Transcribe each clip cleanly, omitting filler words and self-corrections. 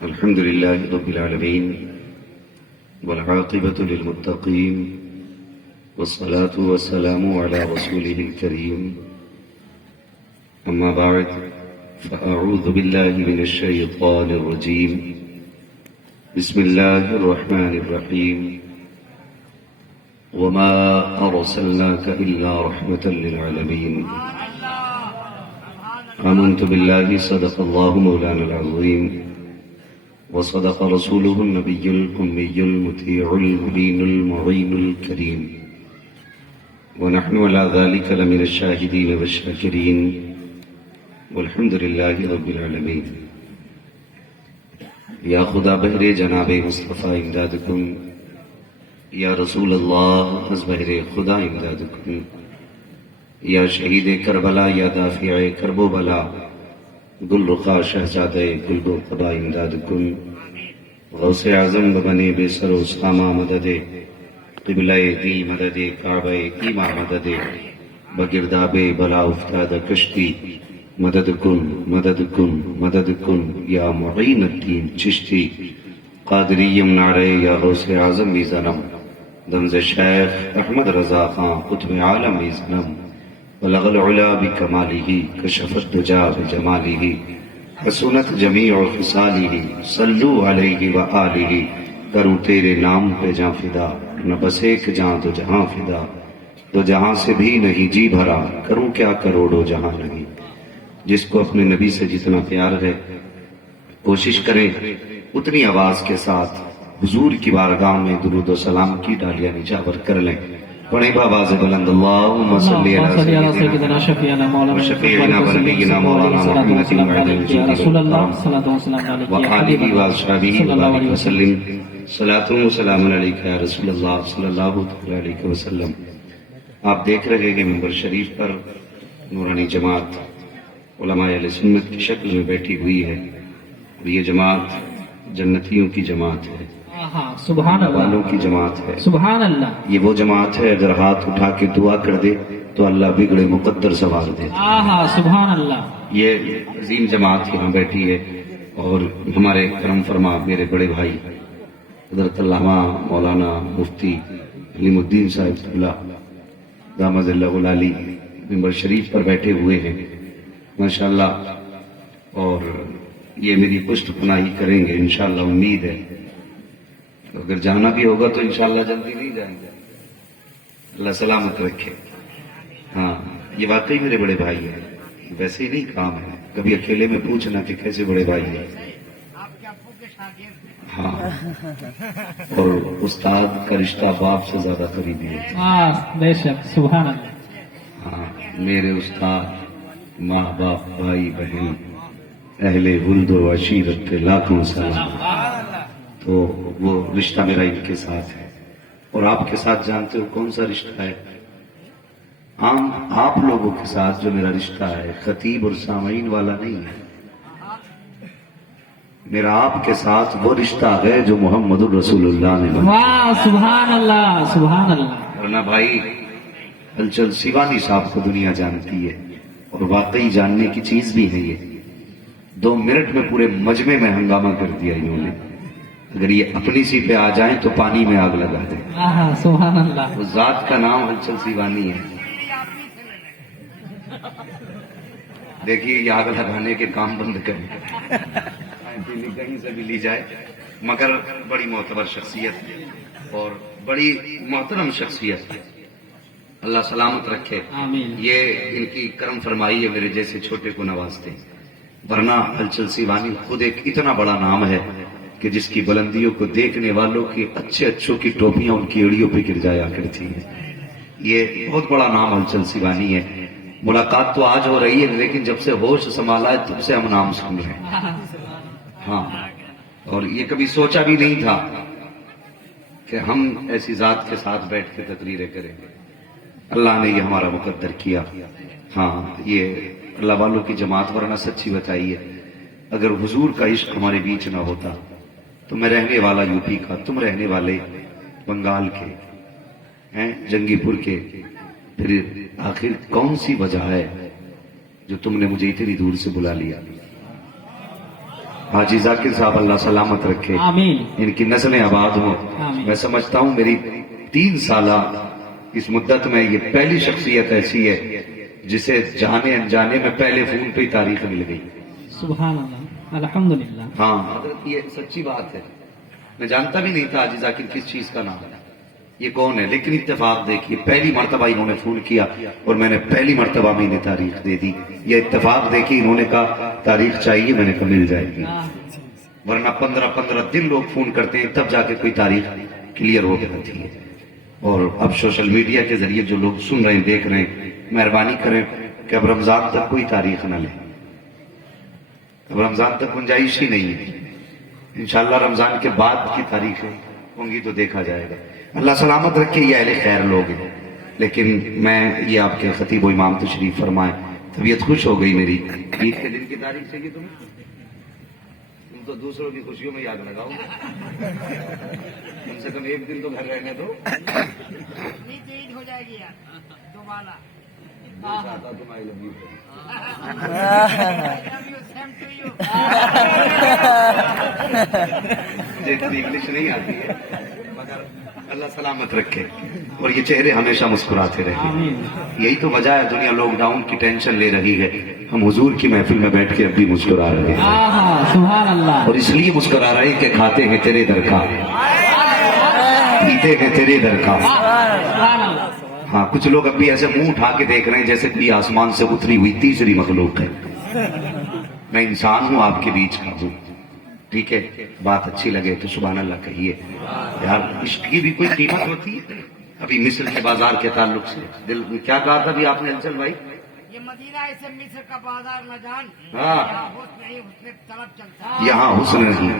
الحمد لله رب العالمين والعاقبة للمتقين والصلاة والسلام على رسوله الكريم أما بعد فأعوذ بالله من الشيطان الرجيم بسم الله الرحمن الرحيم وما أرسلناك إلا رحمة للعالمين آمنت بالله صدق الله مولانا العظيم وصدق رسوله النبي الأمي المطيع المبين المعين الكريم ونحن على ذلك لمن الشاهدين والشاكرين والحمد لله رب العالمين یا خدا بہر جناب مصطفیٰ امداد کن، یا رسول اللہ از بہر خدا امداد کن، یا شہید کربلا یا دافع کرب و بلا گل رخا شہزادہ گلب و قبا امداد کن، غوث اعظم ببنے بے سر و سامہ مدد قبلہ دی مدد کعبہ ایمہ مدد بگرداب بلا افتاد کشتی مدد کن مدد کن مدد کن یا معین الدین چشتی قادریم نعرے یا غوث اعظم میزنم دمز شیخ احمد رضا خان قطب عالم میزنم بلغ العلا بکمالہ کشف الدجا بجمالہ حسنت جمیع خصالہ صلو علیہ وآلہ کروں تیرے نام پہ جاں فدا نہ بس ایک جاں تو جہاں فدا تو جہاں سے بھی نہیں جی بھرا کروں کیا کروڑوں جہاں نہیں۔ جس کو اپنے نبی سے جتنا پیار ہے کوشش کریں اتنی آواز کے ساتھ حضور کی بارگاہ میں درود و سلام کی ڈالیاں نچھاور کر لیں۔ پڑھیں بآواز بلند اللہم صلی علی سیدنا وشفیعنا ونبینا مولانا محمد وعلی وآلہ وصحبہ وبارک وسلم صلاۃ و سلام علیک یا رسول اللہ صلی اللہ علیہ وسلم۔ آپ دیکھ رہے ہیں منبر شریف پر نورانی جماعت علماء اہل سنت کی شکل میں بیٹھی ہوئی ہے، اور یہ جماعت جنتیوں کی جماعت ہے، سبحان والوں اللہ کی جماعت ہے۔ سبحان اللہ یہ وہ جماعت ہے اگر ہاتھ اٹھا کے دعا کر دے تو اللہ بگڑے مقدر سوار دے۔ سبحان اللہ یہ عظیم جماعت یہاں بیٹھی ہے، اور ہمارے کرم فرما میرے بڑے بھائی حضرت علامہ مولانا مفتی علیم الدین صاحب اللہ دامد اللہ العالی منبر شریف پر بیٹھے ہوئے ہیں ماشاءاللہ، اور یہ میری پشت پناہی کریں گے انشاءاللہ، امید ہے۔ اگر جانا بھی ہوگا تو انشاءاللہ جلدی نہیں جائیں گے، اللہ سلامت رکھے۔ ہاں یہ واقعی میرے بڑے بھائی ہیں، ویسے ہی نہیں کام ہے، کبھی اکیلے میں پوچھنا کہ کیسے بڑے بھائی ہیں۔ ہاں، اور استاد کا رشتہ باپ سے زیادہ قریبی ہے۔ بے شک سبحان اللہ ہاں میرے استاد، ماں باپ، بھائی بہن، اہل ولد و عشیرت کے لاکھوں سلام۔ تو وہ رشتہ میرا ان کے ساتھ ہے، اور آپ کے ساتھ جانتے ہو کون سا رشتہ ہے؟ عام آپ لوگوں کے ساتھ جو میرا رشتہ ہے خطیب اور سامعین والا نہیں ہے، میرا آپ کے ساتھ وہ رشتہ ہے جو محمد الرسول اللہ نے بنایا۔ سبحان اللہ سبحان اللہ۔ ورنہ بھائی ہلچل سیوانی صاحب کو دنیا جانتی ہے، اور واقعی جاننے کی چیز بھی ہے۔ یہ 2 منٹ میں پورے مجمع میں ہنگامہ کر دیا انہوں نے۔ اگر یہ اپنی سی پہ آ جائیں تو پانی میں آگ لگا دیں۔ سبحان اللہ۔ اس ذات کا نام ہلچل سیوانی ہے۔ دیکھیے یہ آگ لگانے کے کام بند کریں، کہیں سے بھی لی جائے، مگر بڑی معتبر شخصیت اور بڑی محترم شخصیت، اللہ سلامت رکھے۔ آمین۔ یہ ان کی کرم فرمائی ہے، میرے جیسے چھوٹے کو نوازتے، ورنہ ہلچل سیوانی خود ایک اتنا بڑا نام ہے کہ جس کی بلندیوں کو دیکھنے والوں کے اچھوں کی ٹوپیاں ان کی ایڑیوں پہ گر جایا کرتی ہیں۔ یہ بہت بڑا نام ہلچل سیوانی ہے۔ ملاقات تو آج ہو رہی ہے، لیکن جب سے ہوش سنبھالا ہے تب سے ہم نام سن رہے ہیں۔ ہاں، اور یہ کبھی سوچا بھی نہیں تھا کہ ہم ایسی ذات کے ساتھ بیٹھ کے تقریریں کریں گے، اللہ نے یہ ہمارا مقدر کیا۔ ہاں یہ اللہ والوں کی جماعت، ورنہ سچی بتائیے اگر حضور کا عشق ہمارے بیچ نہ ہوتا تو میں رہنے والا یو پی کا، تم رہنے والے بنگال کے ہیں، جنگی پور کے، پھر آخر کون سی وجہ ہے جو تم نے مجھے اتنی دور سے بلا لیا؟ حاجی ذاکر صاحب اللہ سلامت رکھے، آمین ان کی نسلیں آباد ہوں۔ آمین۔ میں سمجھتا ہوں میری 3 سالہ اس مدت میں یہ پہلی شخصیت ایسی ہے جسے جانے انجانے میں پہلے فون پہ ہی تاریخ مل گئی۔ سبحان اللہ، الحمدللہ۔ ہاں حضرت یہ سچی بات ہے، میں جانتا بھی نہیں تھا حاجی ذاکر کس چیز کا نام ہے، یہ کون ہے، لیکن اتفاق دیکھیے پہلی مرتبہ انہوں نے فون کیا اور میں نے پہلی مرتبہ میں انہیں تاریخ دے دی۔ یہ اتفاق دیکھی، انہوں نے کہا تاریخ چاہیے، میں نے کہا مل جائے گی، ورنہ 15 دن لوگ فون کرتے ہیں تب جا کے کوئی تاریخ کلیئر ہو کے رہتی ہے۔ اور اب سوشل میڈیا کے ذریعے جو لوگ سن رہے ہیں دیکھ رہے ہیں، مہربانی کریں کہ اب رمضان تک کوئی تاریخ نہ لیں، اب رمضان تک گنجائش ہی نہیں ہے، انشاءاللہ رمضان کے بعد کی تاریخیں ہوں گی تو دیکھا جائے گا۔ اللہ سلامت رکھے، یہ اہل خیر لوگ ہیں، لیکن میں یہ آپ کے خطیب و امام تشریف فرمائیں، طبیعت خوش ہو گئی میری۔ عید کے دن کی تاریخ چاہیے تم تو دوسروں کی خوشیوں میں یاد لگاؤ، کم سے کم ایک دن تو گھر رہنے دو، عید ہو جائے گی یار دوبارہ۔ تم آئی لو یو، اتنی انگلش نہیں آتی ہے مگر اللہ سلامت رکھے اور یہ چہرے ہمیشہ مسکراتے رہے۔ آمین۔ یہی تو وجہ ہے دنیا لاک ڈاؤن کی ٹینشن لے رہی ہے، ہم حضور کی محفل میں بیٹھ کے اب بھی مسکرا رہے ہیں، آہا، سبحان اللہ۔ اور اس لیے مسکرا رہے ہیں کہ کھاتے ہیں تیرے در کا، پیتے ہیں تیرے در کا۔ سبحان اللہ۔ ہاں کچھ لوگ اب بھی ایسے منہ اٹھا کے دیکھ رہے ہیں جیسے کوئی آسمان سے اتری ہوئی تیسری مخلوق ہے۔ میں انسان ہوں، آپ کے بیچ کا ہوں، ٹھیک ہے، بات اچھی لگے تو سبحان اللہ کہیے یار، عشق کی بھی کوئی قیمت ہوتی ہے۔ ابھی مصر کے بازار کے تعلق سے دل کیا کہا تھا ابھی آپ نے انچل بھائی؟ یہ مدینہ ایسے مصر کا بازار نہ جان، ہاں یہاں حسن نہیں حسن طلب چلتا ہے۔ یہاں حسن نہیں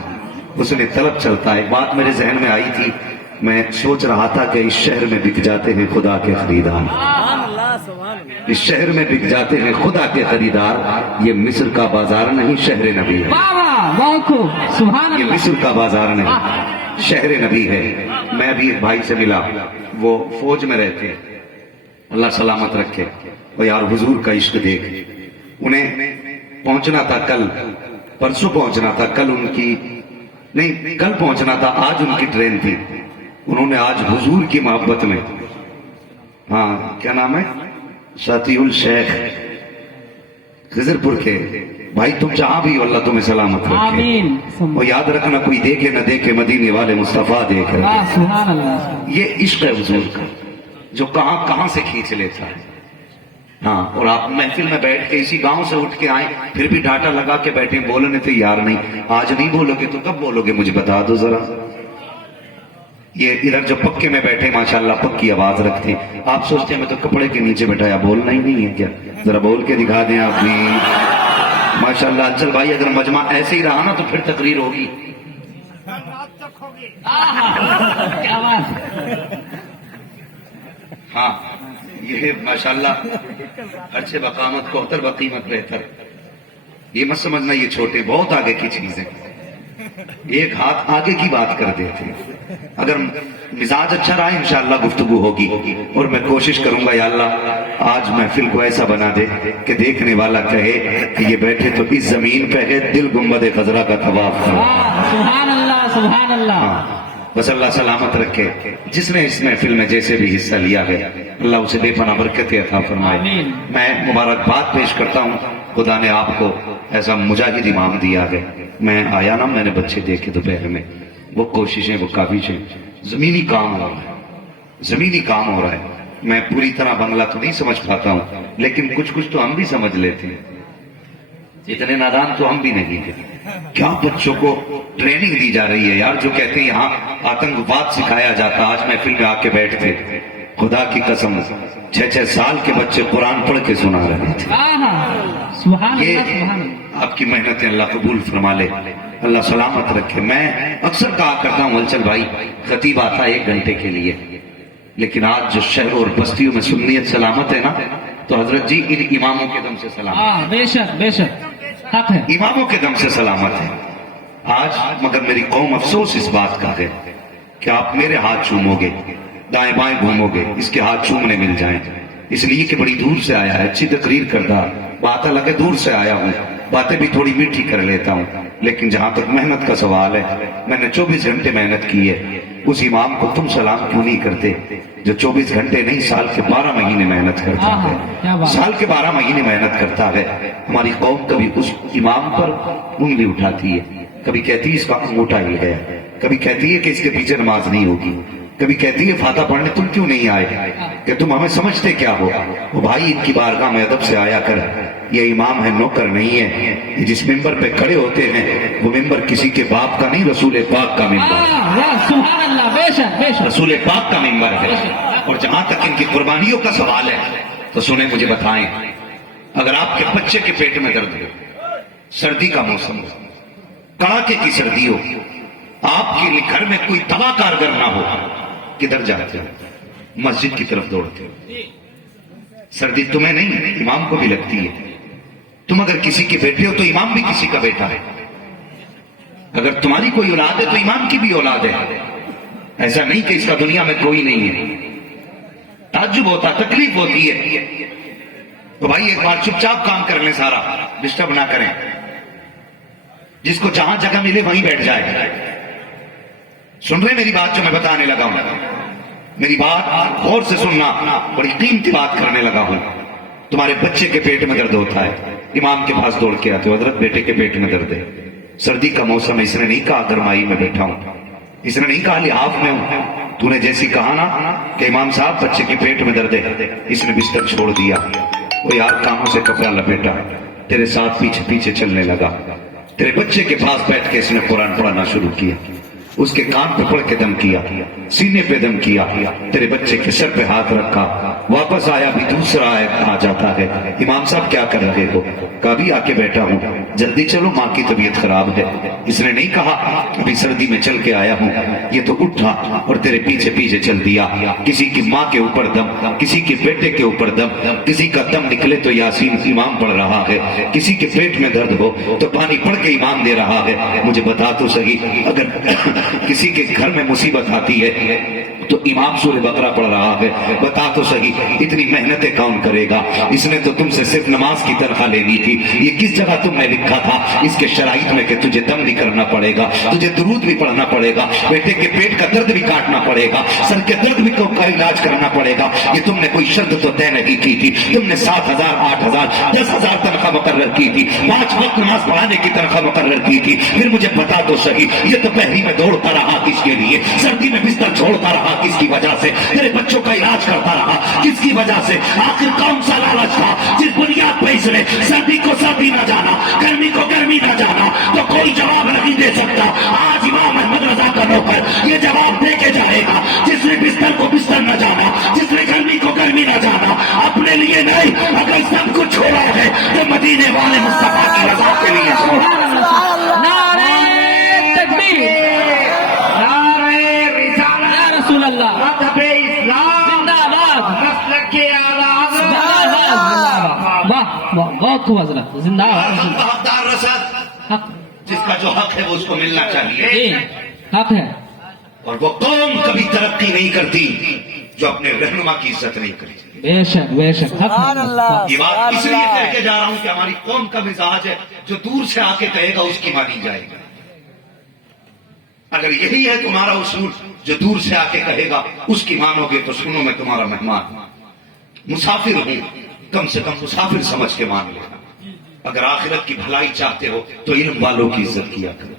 حسن طلب چلتا ہے۔ ایک بات میرے ذہن میں آئی تھی، میں سوچ رہا تھا کہ اس شہر میں بک جاتے ہیں خدا کے خریدار، اس شہر میں بک جاتے ہیں خدا کے خریدار، یہ مصر کا بازار نہیں شہر نبی ہے، واہ واہ، بہت خوب، سبحان یہ اللہ۔ مصر کا بازار نہیں شہر نبی ہے۔ میں ابھی ایک بھائی سے ملا، وہ فوج میں رہتے ہیں، اللہ سلامت رکھے، وہ یار حضور کا عشق دیکھ، انہیں پہنچنا تھا کل، پرسوں پہنچنا تھا، کل ان کی نہیں، کل پہنچنا تھا، آج ان کی ٹرین تھی، انہوں نے آج حضور کی محبت میں، ہاں کیا نام ہے، شاطی الشیخ خضر پور کے بھائی، تم جہاں بھی ہو اللہ تمہیں سلامت رکھے، آمین۔ اور یاد رکھنا کوئی دیکھے نہ دیکھے مدینے والے مصطفیٰ دیکھ رہے ہیں۔ سبحان اللہ۔ یہ عشق ہے حضور کا جو کہاں کہاں سے کھینچ لیتا ہے۔ ہاں، اور آپ محفل میں بیٹھ کے اسی گاؤں سے اٹھ کے آئیں، پھر بھی ڈاٹا لگا کے بیٹھے، بولنے تھے یار نہیں، آج نہیں بولو گے تو کب بولو گے مجھے بتا دو ذرا۔ یہ ادھر جو پکے میں بیٹھے ماشاءاللہ پکی آواز رکھتے ہیں، آپ سوچتے ہیں میں تو کپڑے کے نیچے بیٹھایا، بولنا ہی نہیں ہے کیا؟ ذرا بول کے دکھا دیں آپ بھی ماشاءاللہ۔ انچل بھائی اگر مجمع ایسے ہی رہا نا تو پھر تقریر ہوگی، رات تک ہوگی۔ آہا، کیا بات۔ ہاں یہ ماشاءاللہ اچھے بقامت کو اتر بقیمت بہتر، یہ مت سمجھنا یہ چھوٹے، بہت آگے کی چیزیں، ایک ہاتھ آگے کی بات کر دیتے ہیں۔ اگر مزاج اچھا رہا انشاءاللہ گفتگو ہوگی، اور میں کوشش کروں گا یا اللہ آج محفل کو ایسا بنا دے کہ دیکھنے والا کہے کہ یہ بیٹھے تو اس زمین پہ ہے، دل گنبد خضرا کا طواف کر۔ سبحان اللہ، سبحان اللہ۔ ہاں بس اللہ سلامت رکھے، جس نے اس محفل میں جیسے بھی حصہ لیا ہے اللہ اسے بے پناہ برکت عطا فرمائے۔ آمین۔ میں مبارکباد پیش کرتا ہوں، خدا نے آپ کو ایسا مجاہد امام دیا ہے۔ میں آیا نا، میں نے بچے دیکھے دوپہر میں، وہ کوششیں وہ کاوشیں، زمینی کام ہو رہا ہے، زمینی کام ہو رہا ہے۔ میں پوری طرح بنگلہ تو نہیں سمجھ پاتا ہوں، لیکن کچھ کچھ تو ہم بھی سمجھ لیتے ہیں، اتنے نادان تو ہم بھی نہیں ہیں۔ کیا بچوں کو ٹریننگ دی جا رہی ہے یار، جو کہتے ہیں یہاں آتنکواد سکھایا جاتا، آج محفل میں آ کے بیٹھتے، خدا کی قسم 6 سال کے بچے قرآن پڑھ کے سنا رہے تھے۔ آہا، سبحان یہ اللہ، سبحان اللہ۔ آپ کی محنتیں اللہ قبول فرما لے، اللہ سلامت رکھے۔ میں اکثر کہا کرتا ہوں انچل بھائی، خطیب آتا 1 گھنٹے کے لیے، لیکن آج جو شہروں اور بستیوں میں سنیت سلامت ہے نا، تو حضرت جی ان اماموں کے دم سے سلامت، بے شک بے شک، حق ہے۔ اماموں کے دم سے سلامت ہے آج۔ مگر میری قوم افسوس اس بات کا ہے کہ آپ میرے ہاتھ چومو گے، دائیں بائیں گھومو گے، اس کے ہاتھ چومنے مل جائیں، اس لیے کہ بڑی دور سے آیا ہے، اچھی تقریر کرتا، بات الگ ہے، دور سے آیا ہوں، باتیں بھی تھوڑی میٹھی کر لیتا ہوں، لیکن جہاں تک محنت کا سوال ہے، میں نے 24 گھنٹے محنت کی ہے، اس امام کو تم سلام کیوں نہیں کرتے جو 24 گھنٹے نہیں سال کے 12 مہینے محنت کرتا ہے؟ سال کے 12 مہینے محنت کرتا ہے۔ ہماری قوم کبھی اس امام پر انگلی اٹھاتی ہے، کبھی کہتی ہے اس کا انگوٹھا ہل گیا، کبھی کہتی ہے کہ اس کے پیچھے نماز نہیں ہوگی، کبھی کہتی ہے فاتحہ پڑھنے تم کیوں نہیں آئے، کہ تم ہمیں سمجھتے کیا ہو؟ وہ بھائی ان کی بارگاہ میں ادب سے آیا کر، یہ امام ہے، نوکر نہیں ہے۔ یہ جس ممبر پہ کھڑے ہوتے ہیں وہ ممبر کسی کے باپ کا نہیں، رسول پاک کا ممبر، سبحان اللہ، بے شک بے شک، رسول پاک کا ممبر ہے۔ اور جہاں تک ان کی قربانیوں کا سوال ہے تو سنیں، مجھے بتائیں، اگر آپ کے بچے کے پیٹ میں درد ہو، سردی کا موسم ہو، کڑاکے کی سردی ہو، آپ کے گھر میں کوئی دوا کارگر نہ ہو، کدھر جاتے ہو؟ مسجد کی طرف دوڑتے ہو۔ سردی تمہیں نہیں، امام کو بھی لگتی ہے۔ تم اگر کسی کے بیٹے ہو تو امام بھی کسی کا بیٹا ہے، اگر تمہاری کوئی اولاد ہے تو امام کی بھی اولاد ہے۔ ایسا نہیں کہ اس کا دنیا میں کوئی نہیں ہے۔ تعجب ہوتا، تکلیف ہوتی ہے، تو بھائی ایک بار چپ چاپ کام کر لیں، سارا ڈسٹرب نہ کریں، جس کو جہاں جگہ ملے وہیں بیٹھ جائے۔ سن رہے میری بات جو میں بتانے لگا ہوں؟ میری بات غور سے سننا، بڑی قیمتی بات کرنے لگا ہوں۔ تمہارے بچے کے پیٹ میں درد ہوتا ہے، امام کے پاس دوڑ کے آتے ہو، حضرت بیٹے کے پیٹ میں درد ہے، سردی کا موسم ہے، اس نے نہیں کہا گرمائی میں بیٹھا ہوں، اس نے نہیں کہا لحاف میں ہوں، تو نے جیسی کہا نا کہ امام صاحب بچے کے پیٹ میں درد ہے، اس نے بستر چھوڑ دیا، وہ یار کانوں سے کپڑا لپیٹا، تیرے ساتھ پیچھے پیچھے چلنے لگا، تیرے بچے کے پاس بیٹھ کے اس نے قرآن پڑھنا شروع کیا، اس کے کان پہ پڑھ کے دم کیا، سینے پہ دم کیا، تیرے بچے کے سر پہ ہاتھ رکھا، واپس آیا بھی دوسرا آ جاتا ہے، امام صاحب کیا کر رہے ہو؟ کہا بھی آ کے بیٹھا ہوں، جلدی چلو ماں کی طبیعت خراب ہے۔ اس نے نہیں کہا ابھی سردی میں چل کے آیا ہوں، یہ تو اٹھا اور تیرے پیچھے پیچھے چل دیا۔ کسی کی ماں کے اوپر دم، کسی کے بیٹے کے اوپر دم، کسی کا دم نکلے تو یاسین امام پڑھ رہا ہے، کسی کے پیٹ میں درد ہو تو پانی پڑھ کے امام دے رہا ہے۔ مجھے بتا تو صحیح، اگر کسی کے گھر میں مصیبت آتی ہے تو امام سورہ بقرہ پڑھ رہا ہے، بتا تو صحیح اتنی محنتیں کون کرے گا؟ اس نے تو تم سے صرف نماز کی تنخواہ لینی تھی، یہ کس جگہ تم نے لکھا تھا اس کے شرائط میں کہ تجھے دم بھی کرنا پڑے گا، تجھے درود بھی پڑھنا پڑے گا، بیٹے کے پیٹ کا درد بھی کاٹنا پڑے گا، سر کے درد بھی کا علاج کرنا پڑے گا۔ یہ تم نے کوئی شرط تو طے نہیں کی تھی، تم نے 7,000 8,000 10,000 تنخواہ مقرر کی تھی، 5 وقت نماز پڑھانے کی تنخواہ مقرر کی تھی۔ پھر مجھے بتا تو صحیح، یہ تو پہلی میں دوڑتا رہا کس کے لیے، سردی میں بستر چھوڑتا رہا کس کی وجہ سے، تیرے بچوں کا علاج کرتا رہا کس کی وجہ سے؟ آخر کون سا لالچ تھا جس بنیاد پہ اس نے سردی کو سردی نہ جانا، گرمی کو گرمی نہ جانا؟ تو کوئی جواب نہیں دے سکتا۔ آج امام احمد رضا کا نوکر یہ جواب دے کے جائے گا، جس نے بستر کو بستر نہ جانا، جس نے گرمی کو گرمی نہ جانا، اپنے لیے نہیں، اگر سب کچھ چھوڑا ہے تو مدینے والے مصطفیٰ کی رضا کے لیے چھوڑا۔ نعرہ تکبیر، رسول اللہ، مذہب اسلام زندہ باد، مسلک کے اعلیٰ واہ واہ، بہت خوب حضرت، زندہ باد، حقدار رسد، حق، جس کا جو حق ہے وہ اس کو ملنا چاہیے، جی حق ہے، اور وہ قوم کبھی ترقی نہیں کرتی جو اپنے رہنما کی عزت نہیں کرتی۔ بے شک بے شک، حق ہے، یہ بات اس لیے کہہ کے جا رہا ہوں کہ ہماری قوم کا مزاج ہے جو دور سے آ کے کہے گا اس کی مانی جائے گا۔ اگر یہی ہے تمہارا اصول، جو دور سے آ کے کہے گا اس کی مانو گے تو سنو میں تمہارا مہمان، مسافر ہوں، کم سے کم مسافر سمجھ کے مان لینا۔ اگر آخرت کی بھلائی چاہتے ہو تو علم والوں کی عزت کیا کرو،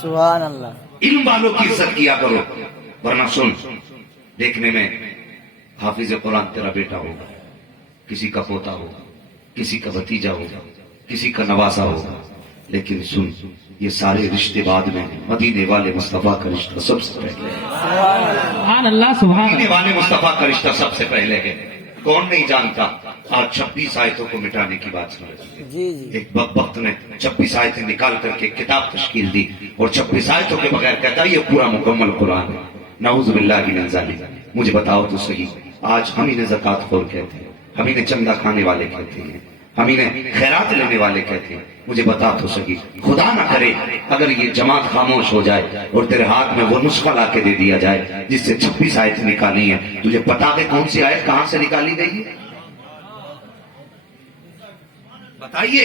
سبحان اللہ، علم والوں کی عزت کیا کرو، ورنہ سن، دیکھنے میں حافظ قرآن تیرا بیٹا ہوگا، کسی کا پوتا ہوگا، کسی کا بھتیجا ہوگا، کسی کا نواسا ہوگا، لیکن سن، یہ سارے رشتے بعد میں، مدینے والے مصطفیٰ کا رشتہ سب سے پہلے ہے، سبحان اللہ سبحان مدینے اللہ، والے مصطفیٰ کا رشتہ سب سے پہلے ہے۔ کون نہیں جانتا؟ آج 26 آیتوں کو مٹانے کی بات سن رہے ہیں۔ جی جی، ایک بدبخت نے 26 آیتیں نکال کر کے کتاب تشکیل دی اور 26 آیتوں کے بغیر کہتا ہے یہ پورا مکمل قرآن ہے۔ نعوذ باللہ من ذالک۔ مجھے بتاؤ تو صحیح، آج ہم انہیں زکوٰۃ خور کہتے ہیں، ہم انہیں چندہ کھانے والے کہتے ہیں، ہم انہیں خیرات لینے والے کہتے ہیں۔ مجھے بتا تو صحیح، خدا نہ کرے اگر یہ جماعت خاموش ہو جائے اور تیرے ہاتھ میں وہ نسخہ لا کے دے دیا جائے جس سے 26 آیت نکالی ہیں، تجھے پتا ہے کون سی آیت کہاں سے نکالی گئی ہے؟ بتائیے،